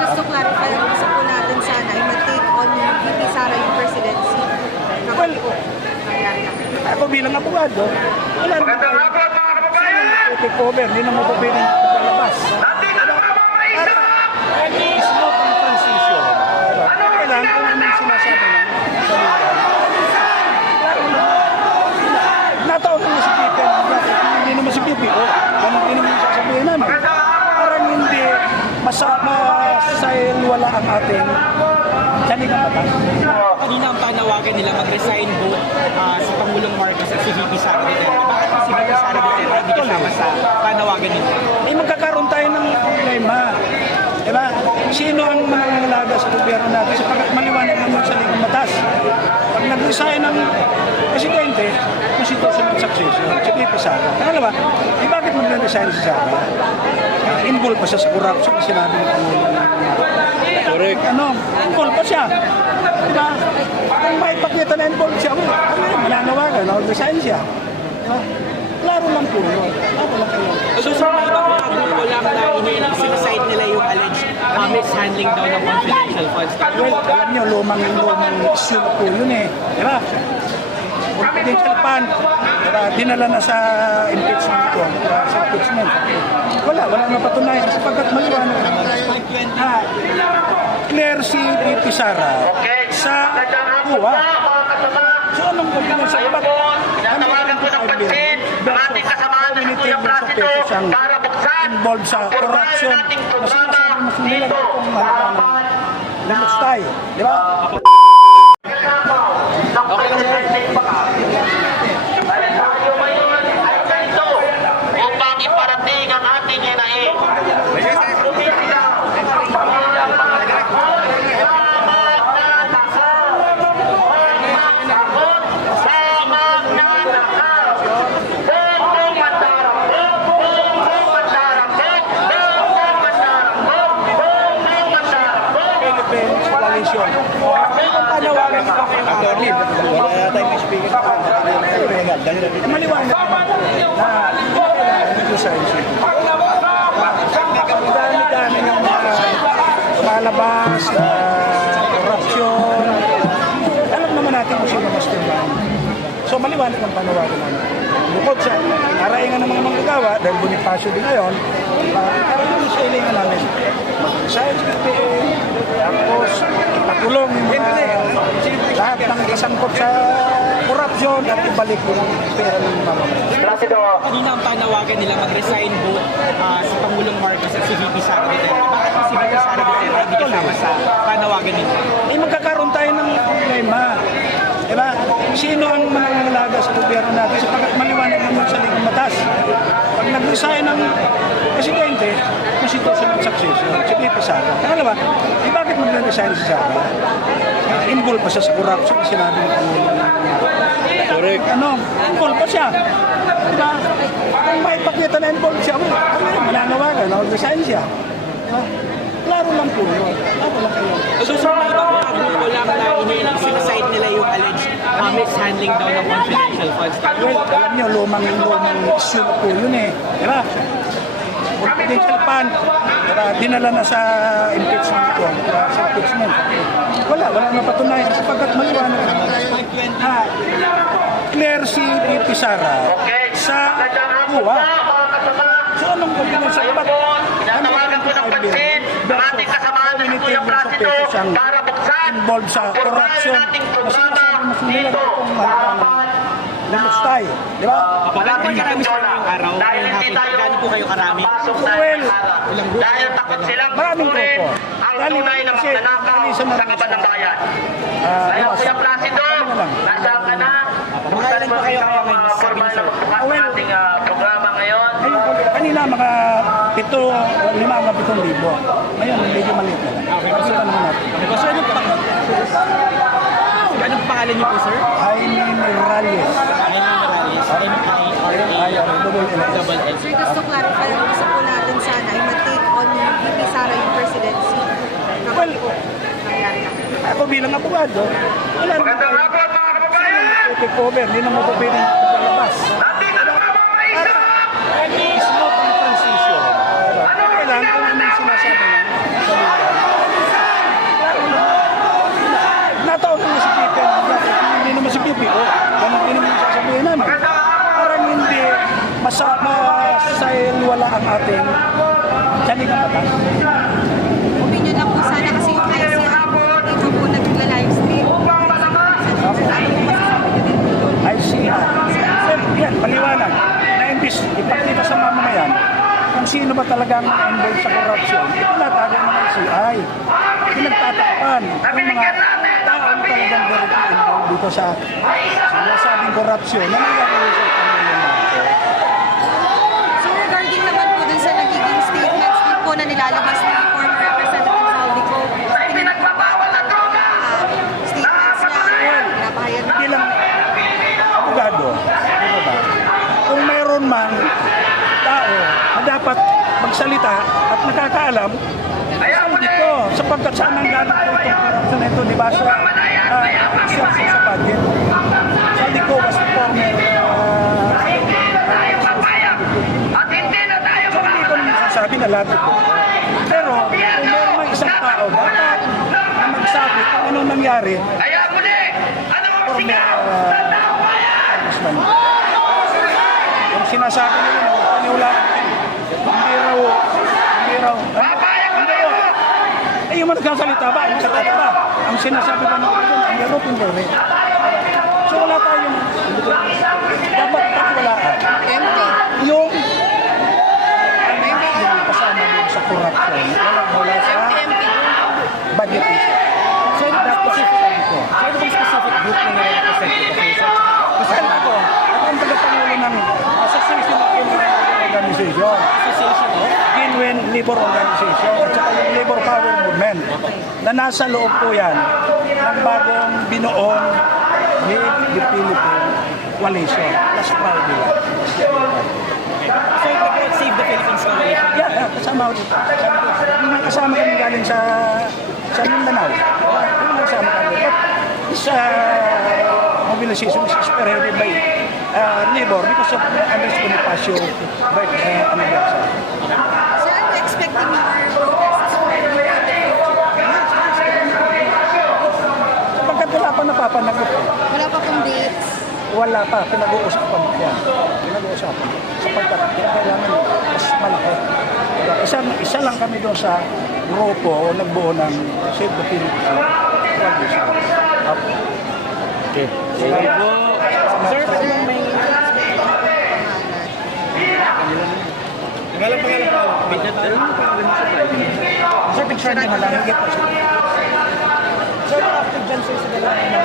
just to clarify, ang gusto po natin sana ay mag-take on yung VP Sara yung presidency. Well, ako bilang abogado, wala naman tayo. Take over, hindi naman po pwedeng palabas. It's not a transition. Kailangan kung anong sinasabi ng salita. Nataon naman si Pipe. Hindi naman si Pipe. Ganun din naman sasabihin namin. Parang hindi masayalwala ang ating saligang batas. Kanina ang panawagan nila mag-resign both si Pangulong Marcos at si VP Sara Duterte. Bakit si VP Sara Duterte hindi kasama sa panawagan nila? Magkakaroon tayo ng problema. Diba? Sino ang manangalaga sa gobyerno natin sapagkat maliwanag naman sa ligang batas. Pag nag-resign ng presidente, constitutional successor, si VP Sara. Pangalawa, bakit mag-resign si Sara? Involved pa siya sa corruption na sinabi ng Pangulong. Correct. Involved pa siya. Diba? Kung may pakita na involved siya, mananawagan, mag-resign siya. Diba? Klaro lang po yun. Klaro lang po yun. So sa mga ibang mga grupo lang na siniside nila yung alleged mishandling daw ng confidential funds. Well, alam niyo, lumang issue na po yun eh. Diba? Confidential fund, diba? Dinala na sa impeachment ko. Sa impeachment. Wala na patunayan sapagkat maliwanag na clear si VP Sara sa kuha. So anong gagawin sa iba? Tinatawagan ko ng pansin ang ating kasamahan ng Kuya Placido para buksan involved sa corruption. nating Na programa sinasabi nila dito. kung lamustay. Di ba? Ng presidente baka. Dahil tayo ngayon ay ganito upang iparating ang ating hinaing. Coalition. Ang panawagan ko kayo attorney, wala tayong speaker. Maliwanag naman na kailangan nito sa issue. Dami-dami ng mga lumalabas, corruption. Alam naman natin kung sino mastermind. So maliwanag ang panawagan namin. Bukod sa naraingan ng mga manggagawa, dahil Bonifacio din ngayon, karamihan sa ilingan namin. Mag-resign sa PPA, tapos ipatulong yung mga lahat ng kasangkot sa korupsyon at ibalik yung pera ng mamamayan. Kanina ang panawagan nila mag-resign both si Pangulong Marcos at si VP Sara Duterte. Bakit si VP Sara Duterte hindi kasama sa panawagan nila? Magkakaroon tayo ng problema. Diba? Sino ang manangalaga sa gobyerno natin sapagkat maliwanag naman sa ligang batas. Pag nag-resign ng presidente, constitutional successor, si VP Sara. Pangalawa, bakit mag-resign si Sara? Involved pa siya sa corruption na sinabi ng Pangulong. Correct. Involved pa siya. Diba? Kung may pakita na involved siya, mananawagan, mag-resign siya. Diba? Klaro lang po yun. Klaro lang po yun. So sa mga ibang mga grupo lang na siniside nila yung alleged mishandling daw ng confidential funds. Well, alam niyo, lumang issue na po yun eh. Diba? Confidential fund, diba? Dinala na sa impeachment ko. Sa impeachment. Wala na patunayan sapagkat maliwanag na clear si VP Sara sa kuha. So anong gagawin sa iba? Tinatawagan ko ng pansin ang ating kasamahan ng Kuya Placido para buksan involved sa corruption. nating Na programa sinasabi nila dito. kung lamustay. Di ba? Gaano po karami sa ngayong araw? Dahil hindi tayo Gaano po kayo karami? pasok na Well, dahil takot silang maraming tuturin grupo. ang Galing tunay na kasi magnanakaw galing sa sa mga kaban ng bayan. Ah, Kaya diba, Kuya Placido, ano lang. nasaan ka na? Mga ilan po kayo kaya ngayon sa Formal na Binser? magbukas Well, ng ating programa ngayon. Kanina mga 5,000. Ngayon, medyo maliit na lang. Okay. Kasi tanong natin. So anong pangalan niyo po, sir? Jaime Morales. Jaime Morales. I-R-L-L-S. Sir, just to clarify, ang gusto po natin sana ay mag-take on yung VP Sara yung presidency. Well, ako bilang abogado, wala naman tayo. Take over, hindi naman po pwedeng palabas. It's not a transition. Kailangan kung anong sinasabi ng salita. bahay. Pinagtatakpan ng mga tao na talagang directly involved dito sa sinasabing korupsyon na nangyayari sa Pangulong Marcos. So regarding naman po dun sa nagiging statements din po na nilalabas ni former Representative Saldico, Pinagbabawal na droga! statements niya, pinapahayag Hindi lang abogado, di ba? Kung mayroon man tao na dapat magsalita at nakakaalam, dito, sapagkat saan ang galing po itong korupsyon na ito, di ba? Sa exercise sa budget. Saldico was the former At hindi na tayo so, hindi ko naman sasabi na lahat ito. Pero kung mayroon may isang tao dapat na magsabi kung anong nangyari, Kaya muli, ano ang former sigaw? Congressman. Yung sinasabi nila na paniwalaan, hindi raw, hindi raw, eh yung mga nagsasalita ba, yung salita ba, ang sinasabi ba naman doon, ang meron hindi rin. So wala tayong, dapat pagwalaan. Yung kasama din sa corruption, wala sa budget issue. So, ano bang specific group na nare-represent ko? Kasi ito, ako ang tagapangulo ng Association of Genuine Organization. Association of? Genuine Labor Organization at saka yung Labor Power Movement na nasa loob po yan ng bagong binuong the Philippine Coalition last Friday lang. So, Save the Philippines Coalition? Yeah, kasama ko dito. Yung mga kasama kami galing sa Mindanao. Yung mga kasama kami. But this mobilization is spearheaded by labor because of Andres Bonifacio anniversary. Sir, are you expecting more protests for you in the future? Sapagkat wala pa napapanagot eh. Wala pa pong dates. Wala pa, pinag-uusapan yan. Pinag-uusapan. Sapagkat kailangan mas malaki. Isa lang kami doon sa grupo o nagbuo ng Save the Philippines Coalition. Okay. Sige po. Sir, anong may... Sir, picture niyo lang. Sir, after dyan sir sa dalawa